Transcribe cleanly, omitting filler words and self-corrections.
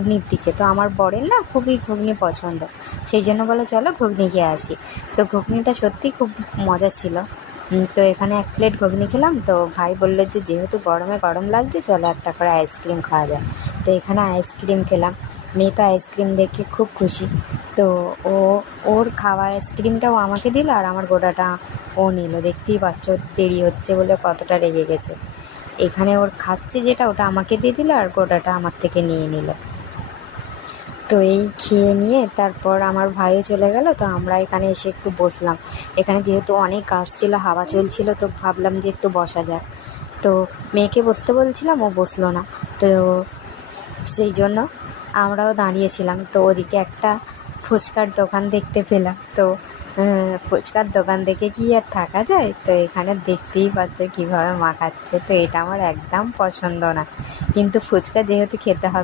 ঘুগনির দিকে। তো আমার বরের না খুবই ঘুগনি পছন্দ, সেই জন্য বলে চলো ঘুগনি খেয়ে আসি। তো ঘুগনিটা সত্যিই খুব মজা ছিল। তো এখানে 1 প্লেট ঘুগনি খেলাম। তো ভাই বললো যে যেহেতু গরমে গরম লাগছে চলো একটা করে আইসক্রিম খাওয়া যায়। তো এখানে আইসক্রিম খেলাম। মেয়ে তো আইসক্রিম দেখে খুব খুশি। তো ওর খাওয়া আইসক্রিমটাও আমাকে দিল আর আমার গোটাটা ও নিল। দেখতেই পাচ্ছ দেরি হচ্ছে বলে কতটা রেগে গেছে। এখানে ওর খাচ্ছে যেটা ওটা আমাকে দিয়ে দিল আর গোটাটা আমার থেকে নিয়ে নিল। তো এই খেয়ে নিয়ে তারপর আমার ভাইও চলে গেল। তো আমরা এখানে এসে একটু বসলাম। এখানে যেহেতু অনেক গাছ ছিল, হাওয়া চলছিল, তো ভাবলাম যে একটু বসা যাক। তো মেয়েকে বসতে বলছিলাম, ও বসলো না। তো সেই জন্য আমরাও দাঁড়িয়েছিলাম। তো ওদিকে একটা ফুচকার দোকান দেখতে পেলাম। তো ফুচকার দোকান দেখে কি আর থাকা যায়। তো এখানে দেখতেই পাচ্ছ কীভাবে মাখাচ্ছে। তো এটা আমার একদম পছন্দ না, কিন্তু ফুচকা যেহেতু খেতে হবে